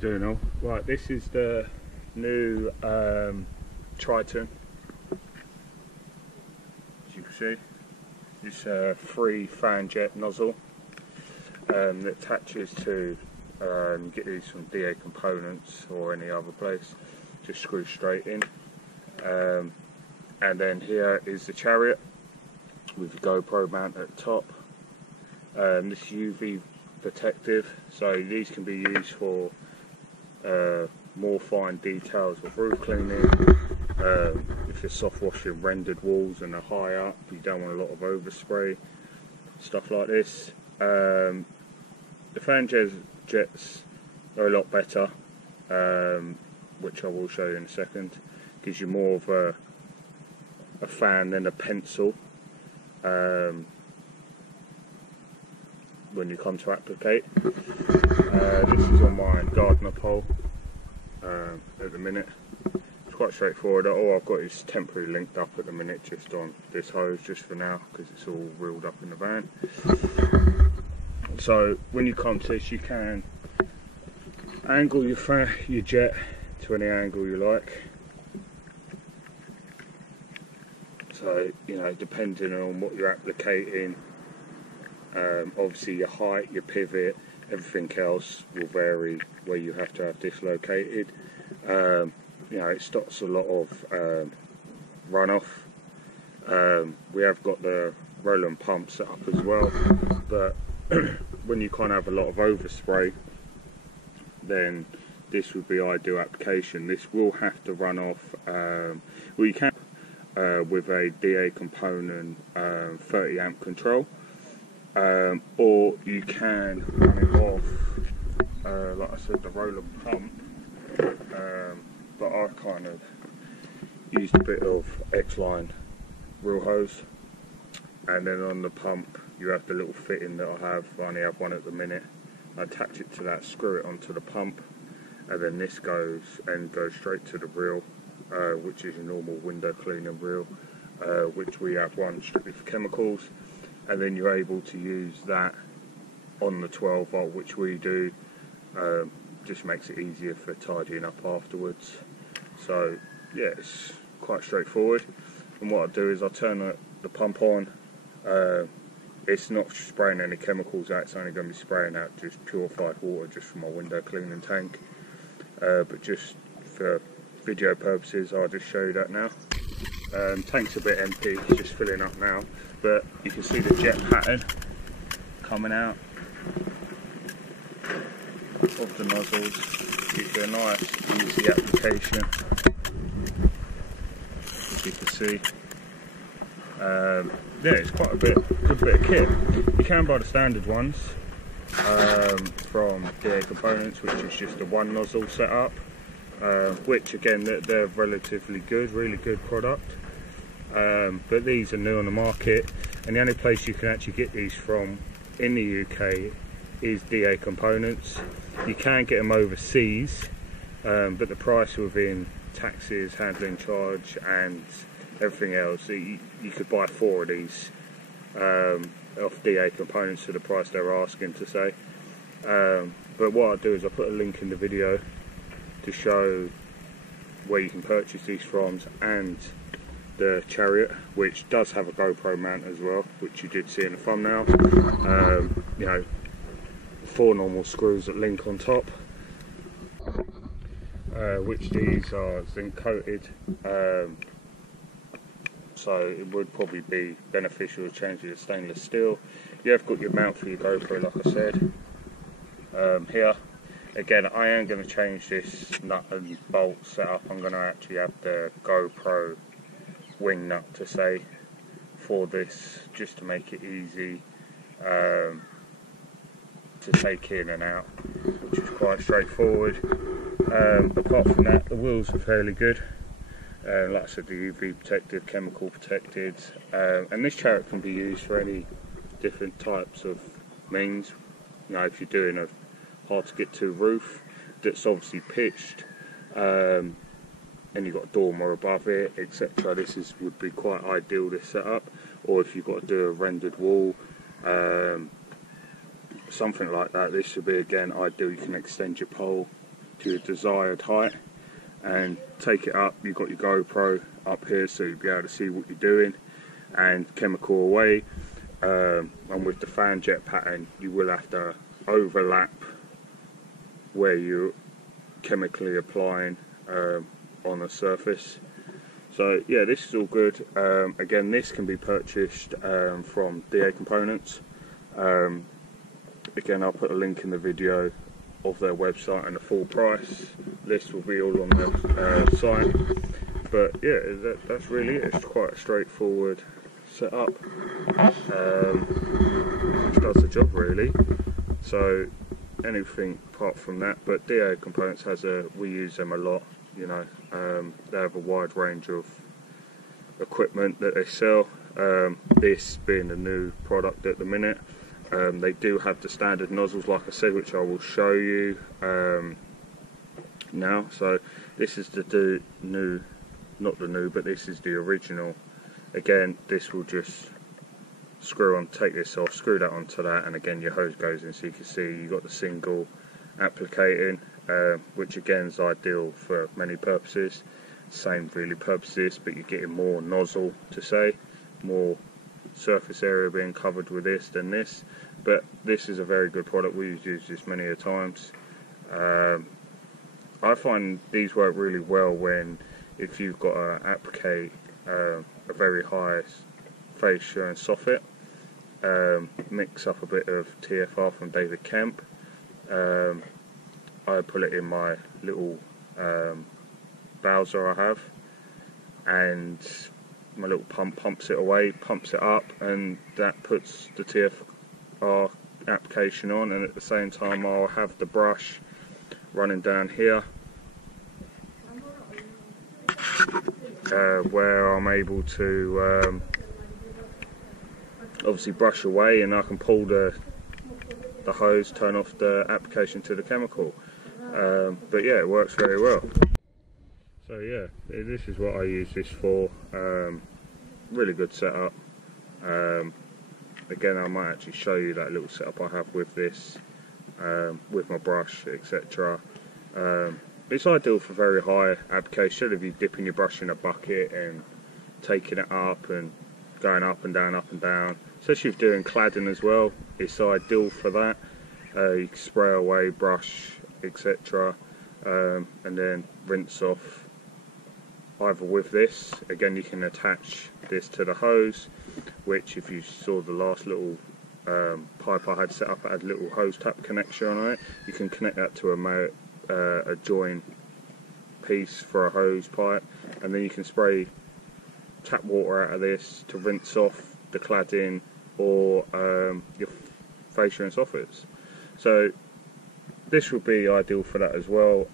Doing all right. This is the new Trident, as you can see. It's a free fan jet nozzle that attaches to get these from DA Components or any other place. Just screw straight in, and then here is the Chariot with the Gopro Mount at the top. This is UV protective, so these can be used for more fine details of roof cleaning. If you're soft washing rendered walls and they're high up, you don't want a lot of overspray, stuff like this. The fan jets are a lot better, which I will show you in a second. Gives you more of a fan than a pencil when you come to applicate. This is on my gardener pole at the minute. It's quite straightforward. All I've got is temporarily linked up at the minute just on this hose, just for now, because it's all reeled up in the van. So when you come to this, you can angle your jet to any angle you like. So, you know, depending on what you're applicating, obviously your height, your pivot, everything else will vary where you have to have this located. You know, it stops a lot of runoff. We have got the roller pump set up as well, but when you kind of have a lot of overspray, then this would be ideal application. This will have to run off, well, you can with a DA component 30 amp control, or you can run it off like I said, the roller pump, but I kind of used a bit of X-line reel hose, and then on the pump you have the little fitting that I only have one at the minute. I attach it to that, screw it onto the pump, and then this goes straight to the reel, which is a normal window cleaning reel, which we have one strictly for chemicals, and then you're able to use that on the 12 volt, which we do. Just makes it easier for tidying up afterwards. So yeah, it's quite straightforward. And what I do is I turn the pump on. It's not spraying any chemicals out, it's only going to be spraying out just purified water just from my window cleaning tank. But just for video purposes, I'll just show you that now. Tank's a bit empty, it's just filling up now, but you can see the jet pattern coming out of the nozzles. Gives you a nice easy application, as you can see. Yeah, it's quite a good bit of kit. You can buy the standard ones from DA Components, which is just a one nozzle setup, which again they're relatively good, really good product. But these are new on the market, and the only place you can actually get these from in the UK is DA Components. You can get them overseas, but the price within taxes, handling charge and everything else, you could buy 4 of these off DA Components for the price they're asking to say. But what I'll do is I'll put a link in the video to show where you can purchase these from, and the Chariot, which does have a Gopro mount as well, which you did see in the thumbnail. You know, 4 normal screws that link on top, which these are zinc coated, so it would probably be beneficial to change it to stainless steel. You have got your mount for your GoPro, like I said. Here again, I am going to change this nut and bolt setup. I'm going to actually have the GoPro wing nut to say for this, just to make it easy to take in and out, which is quite straightforward. Apart from that, the wheels are fairly good. Like I said, the UV protected, chemical protected, and this Chariot can be used for any different types of means, you know, if you're doing a hard to get to roof that's obviously pitched, and you've got a dormer above it, etc. This would be quite ideal, this setup. Or if you've got to do a rendered wall, something like that, this would be again ideal. You can extend your pole to your desired height and take it up. You've got your GoPro up here, so you'll be able to see what you're doing and chemical away. And with the fan jet pattern, you will have to overlap where you're chemically applying on a surface. So yeah, this is all good. Again, this can be purchased from DA Components. Again, I'll put a link in the video of their website, and the full price list will be all on their site. But yeah, that's really it. It's quite a straightforward setup, which does the job really. So anything apart from that, but DA Components we use them a lot. You know, they have a wide range of equipment that they sell. This being a new product at the minute. They do have the standard nozzles, like I said, which I will show you now. So this is the new, not the new, but this is the original. Again, this will just screw on, take this off, screw that onto that, and again your hose goes in. So you can see you've got the single applicating, which again is ideal for many purposes. Same really purposes, but you're getting more nozzle, to say, more surface area being covered with this than this. But this is a very good product. We've used this many a times. I find these work really well if you've got to applicate a very high fascia and soffit. Mix up a bit of TFR from David Kemp. I put it in my little Bowser I have, and my little pump pumps it away, pumps it up, and that puts the TFR application on, and at the same time I'll have the brush running down here, where I'm able to obviously brush away, and I can pull the hose, turn off the application to the chemical. But yeah, it works very well. So yeah, this is what I use this for. Really good setup. Again, I might actually show you that little setup I have with this, with my brush, etc. It's ideal for very high application. If you're dipping your brush in a bucket and taking it up and going up and down, especially if you're doing cladding as well, it's ideal for that. You can spray away, brush, etc. And then rinse off either with this. Again, you can attach this to the hose, which if you saw the last little pipe I had set up, it had a little hose tap connection on it. You can connect that to a join piece for a hose pipe, and then you can spray tap water out of this to rinse off the cladding or your fascia and soffits. So this would be ideal for that as well,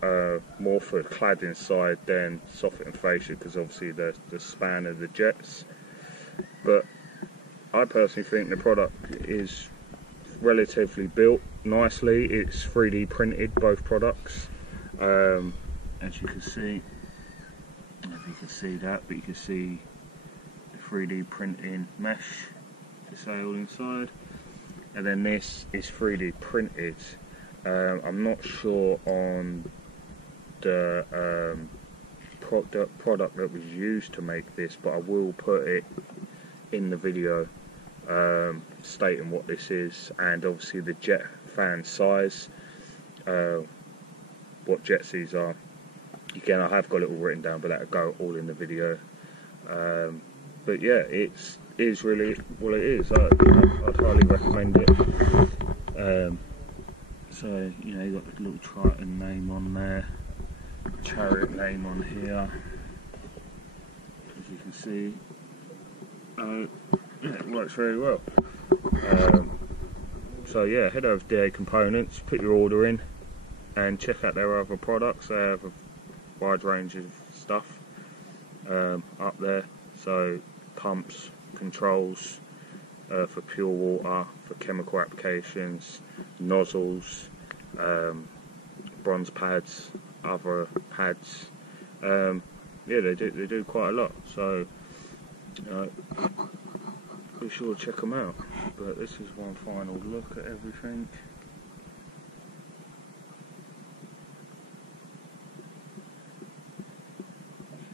more for the cladding side than soffit and fascia, because obviously the span of the jets. But I personally think the product is relatively built nicely. It's 3D printed, both products, as you can see. I don't know if you can see that, but you can see the 3D printing mesh, to say, all inside. And then this is 3D printed. I'm not sure on the product that was used to make this, but I will put it in the video stating what this is, and obviously the jet fan size, what jets these are. Again, I have got it all written down, but that'll go all in the video. But yeah, it is really what it is. I'd highly recommend it. So, you know, you've got the little Trident name on there, Chariot name on here, as you can see. Yeah, it works very well. So yeah, head over to DA Components, put your order in, and check out their other products. They have a wide range of stuff up there. So pumps, controls, for pure water, for chemical applications, nozzles, bronze pads, other pads. Yeah, they do quite a lot, so be sure to check them out. But this is one final look at everything.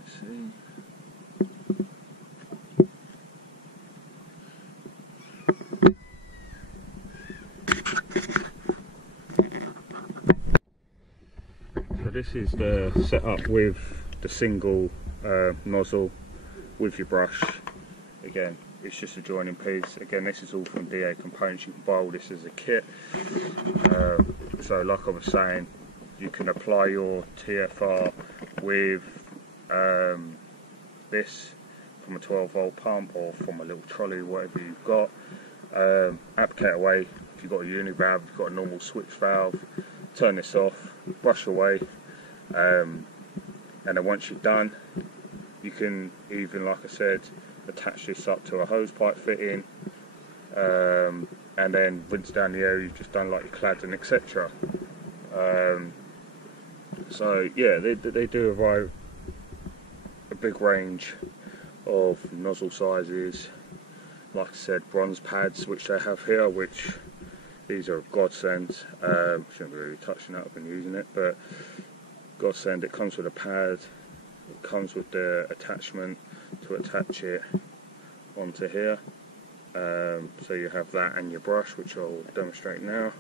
See. So this is the setup with the single nozzle with your brush. Again, it's just a joining piece. Again, this is all from DA Components. You can buy all this as a kit. So like I was saying, you can apply your TFR with this from a 12-volt pump or from a little trolley, whatever you've got. Applicator away. If you've got a uni valve, you've got a normal switch valve, turn this off, brush away, and then once you're done, you can even, like I said, attach this up to a hose pipe fitting, and then rinse down the area you've just done, like your cladding, etc. So yeah, they do a big range of nozzle sizes. Like I said, bronze pads, which they have here, which these are a godsend. Shouldn't be really touching that, I've been using it, but godsend. It comes with a pad, it comes with the attachment to attach it onto here. So you have that and your brush, which I'll demonstrate now.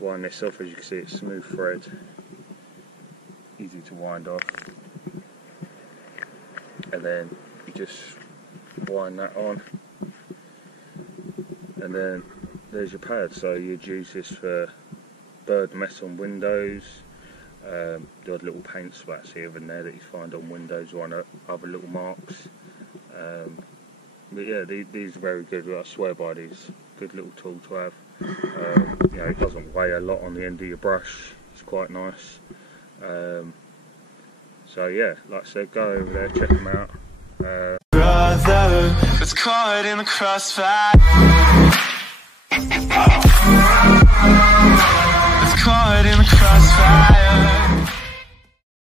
Wind this off. As you can see, it's smooth thread, easy to wind off, and then you just wind that on, and then there's your pad. So you'd use this for bird mess on windows, the odd little paint splats here and there that you find on windows or on other little marks. But yeah, these are very good. I swear by these. Good little tool to have. You know, it doesn't weigh a lot on the end of your brush. It's quite nice. So yeah, like I said, go over there, check them out. Brother, it's caught in the crossfire. It's caught in the crossfire.